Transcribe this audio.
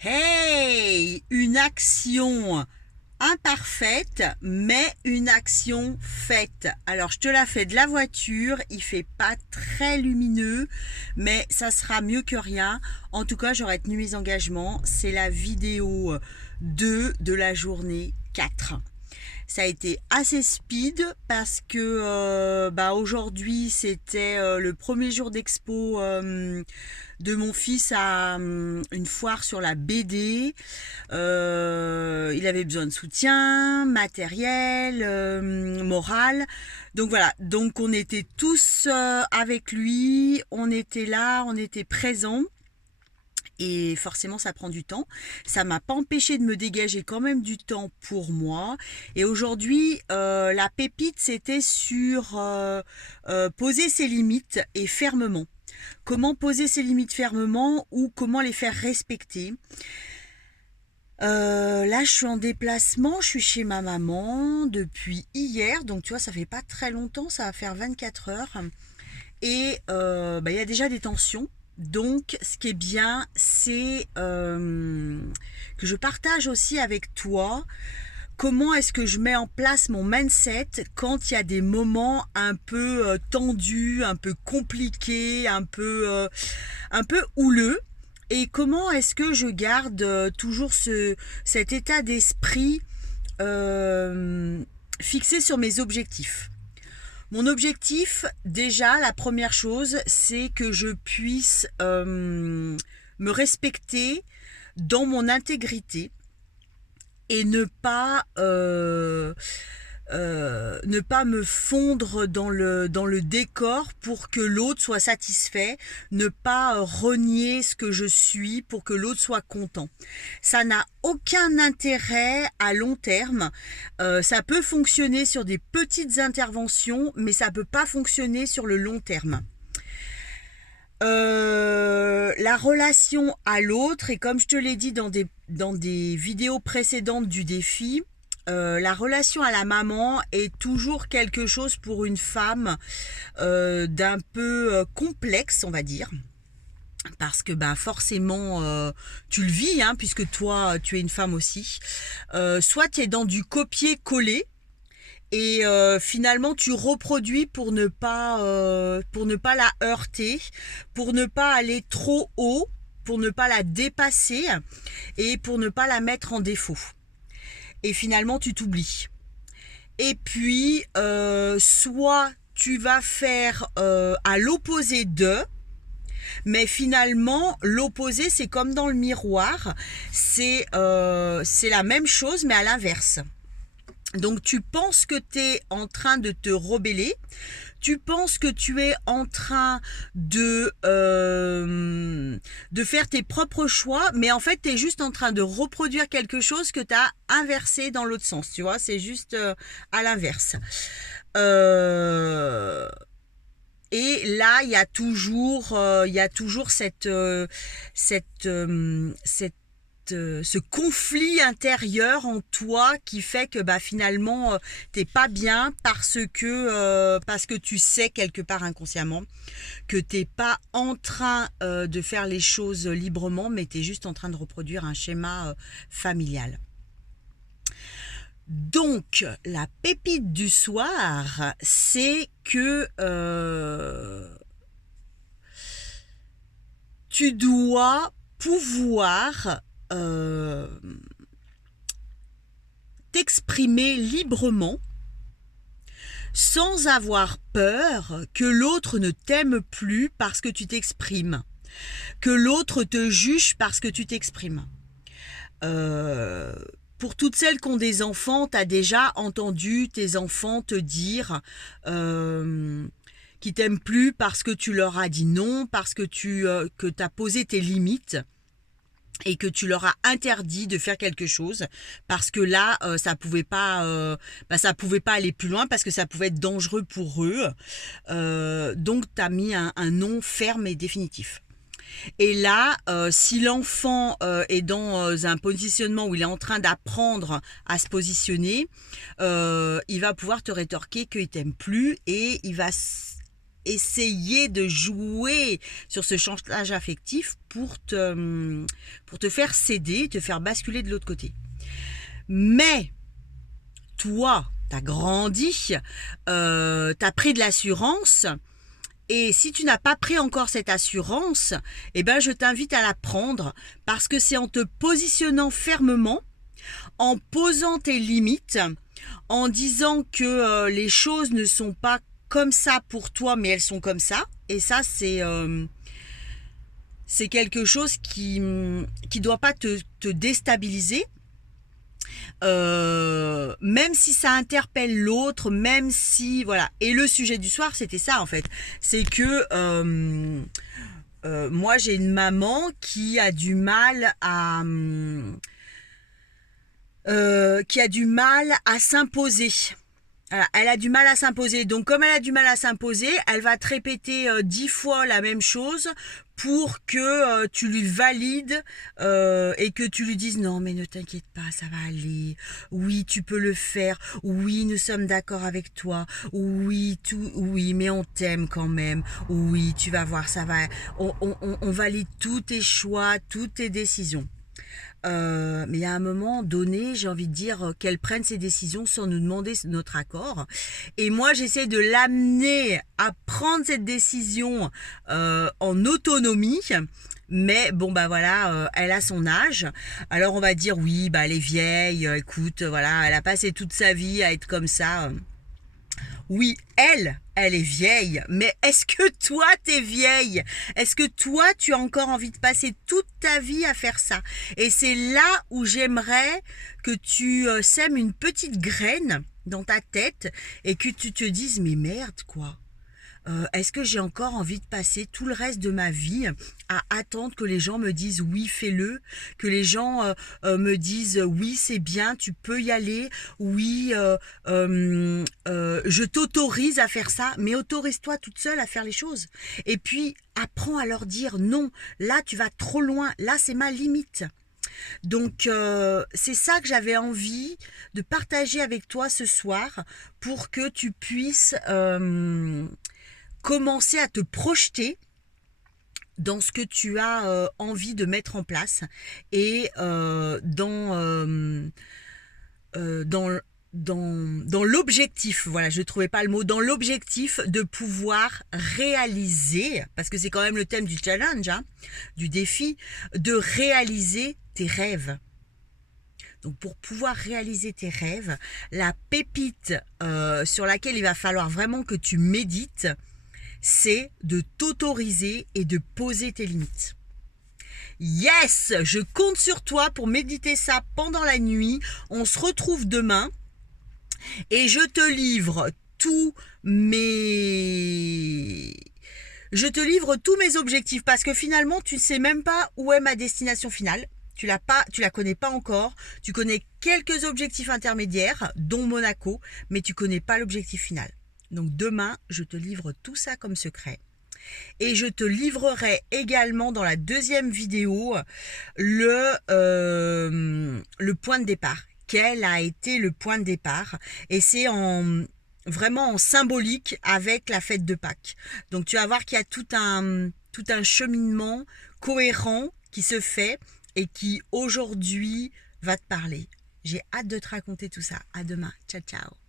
Hey, une action imparfaite, mais une action faite. Alors, je te la fais de la voiture, il fait pas très lumineux, mais ça sera mieux que rien. En tout cas, j'aurai tenu mes engagements. C'est la vidéo 2 de la journée 4. Ça a été assez speed parce que aujourd'hui c'était le premier jour d'expo de mon fils à une foire sur la BD. Il avait besoin de soutien matériel, moral. Donc voilà, donc on était tous avec lui, on était là, on était présents. Et forcément, ça prend du temps. Ça m'a pas empêché de me dégager quand même du temps pour moi. Et aujourd'hui, la pépite, c'était sur poser ses limites et fermement. Comment poser ses limites fermement ou comment les faire respecter. Là, je suis en déplacement, je suis chez ma maman depuis hier. Donc, tu vois, ça fait pas très longtemps, ça va faire 24 heures. Et y a déjà des tensions. Donc, ce qui est bien, c'est que je partage aussi avec toi comment est-ce que je mets en place mon mindset quand il y a des moments un peu tendus, un peu compliqués, un peu houleux. Et comment est-ce que je garde toujours cet état d'esprit fixé sur mes objectifs. Mon objectif, déjà, la première chose, c'est que je puisse me respecter dans mon intégrité et ne pas me fondre dans le décor pour que l'autre soit satisfait, ne pas renier ce que je suis pour que l'autre soit content. Ça n'a aucun intérêt à long terme. Ça peut fonctionner sur des petites interventions, mais ça peut pas fonctionner sur le long terme. La relation à l'autre, et comme je te l'ai dit dans des vidéos précédentes du défi, la relation à la maman est toujours quelque chose pour une femme d'un peu complexe, on va dire. Parce que forcément tu le vis, hein, puisque toi tu es une femme aussi. Soit tu es dans du copier-coller et finalement tu reproduis pour ne pas la heurter, pour ne pas aller trop haut, pour ne pas la dépasser et pour ne pas la mettre en défaut. Et finalement tu t'oublies. Et puis soit tu vas faire à l'opposé de, mais finalement l'opposé c'est comme dans le miroir, c'est la même chose mais à l'inverse. Donc tu penses que tu es en train de te rebeller, tu penses que tu es en train de faire tes propres choix, mais en fait tu es juste en train de reproduire quelque chose que tu as inversé dans l'autre sens, tu vois, c'est juste à l'inverse. Et là, il y a toujours ce conflit intérieur en toi qui fait que finalement t'es pas bien parce que tu sais quelque part inconsciemment que t'es pas en train de faire les choses librement, mais t'es juste en train de reproduire un schéma familial. Donc, la pépite du soir, c'est que tu dois pouvoir t'exprimer librement sans avoir peur que l'autre ne t'aime plus parce que tu t'exprimes, que l'autre te juge parce que tu t'exprimes. Pour toutes celles qui ont des enfants, tu as déjà entendu tes enfants te dire qu'ils t'aiment plus parce que tu leur as dit non, parce que tu as posé tes limites et que tu leur as interdit de faire quelque chose parce que là ça pouvait pas aller plus loin parce que ça pouvait être dangereux pour eux. Donc tu as mis un non ferme et définitif. Et là, si l'enfant est dans un positionnement où il est en train d'apprendre à se positionner, il va pouvoir te rétorquer qu'il t'aime plus et il va essayer de jouer sur ce chantage affectif pour te faire céder, te faire basculer de l'autre côté. Mais toi, t'as grandi, t'as pris de l'assurance. Et si tu n'as pas pris encore cette assurance, eh ben je t'invite à la prendre parce que c'est en te positionnant fermement, en posant tes limites, en disant que les choses ne sont pas comme ça pour toi, mais elles sont comme ça. Et ça, c'est quelque chose qui doit pas te déstabiliser. Même si ça interpelle l'autre, même si voilà. Et le sujet du soir, c'était ça en fait. C'est que moi j'ai une maman qui a du mal à s'imposer. Voilà, elle a du mal à s'imposer. Donc comme elle a du mal à s'imposer, elle va te répéter 10 fois la même chose pour que tu lui valides et que tu lui dises non mais ne t'inquiète pas, ça va aller. Oui, tu peux le faire. Oui, nous sommes d'accord avec toi. Oui, oui, mais on t'aime quand même. Oui, tu vas voir, ça va. On valide tous tes choix, toutes tes décisions. Mais il y a un moment donné, j'ai envie de dire qu'elle prenne ses décisions sans nous demander notre accord. Et moi, j'essaie de l'amener à prendre cette décision en autonomie. Mais bon, bah voilà, elle a son âge. Alors on va dire oui, bah elle est vieille. Écoute, voilà, elle a passé toute sa vie à être comme ça. Oui, elle est vieille, mais est-ce que toi, t'es vieille? Est-ce que toi, tu as encore envie de passer toute ta vie à faire ça? Et c'est là où j'aimerais que tu sèmes une petite graine dans ta tête et que tu te dises, mais merde, quoi. Est-ce que j'ai encore envie de passer tout le reste de ma vie à attendre que les gens me disent oui, fais-le, que les gens me disent oui, c'est bien, tu peux y aller, oui, je t'autorise à faire ça, mais autorise-toi toute seule à faire les choses. Et puis, apprends à leur dire non, là, tu vas trop loin, là, c'est ma limite. Donc c'est ça que j'avais envie de partager avec toi ce soir pour que tu puisses commencer à te projeter dans ce que tu as envie de mettre en place et dans l'objectif, voilà, je ne trouvais pas le mot, dans l'objectif de pouvoir réaliser, parce que c'est quand même le thème du challenge, hein, du défi, de réaliser tes rêves. Donc pour pouvoir réaliser tes rêves, la pépite sur laquelle il va falloir vraiment que tu médites, c'est de t'autoriser et de poser tes limites. Yes, je compte sur toi pour méditer ça pendant la nuit. On se retrouve demain et je te livre tous mes objectifs parce que finalement tu ne sais même pas où est ma destination finale. Tu la connais pas encore. Tu connais quelques objectifs intermédiaires, dont Monaco, mais tu connais pas l'objectif final. Donc demain, je te livre tout ça comme secret. Et je te livrerai également dans la deuxième vidéo le point de départ. Quel a été le point de départ? Et c'est vraiment en symbolique avec la fête de Pâques. Donc tu vas voir qu'il y a tout un cheminement cohérent qui se fait et qui aujourd'hui va te parler. J'ai hâte de te raconter tout ça. À demain. Ciao, ciao.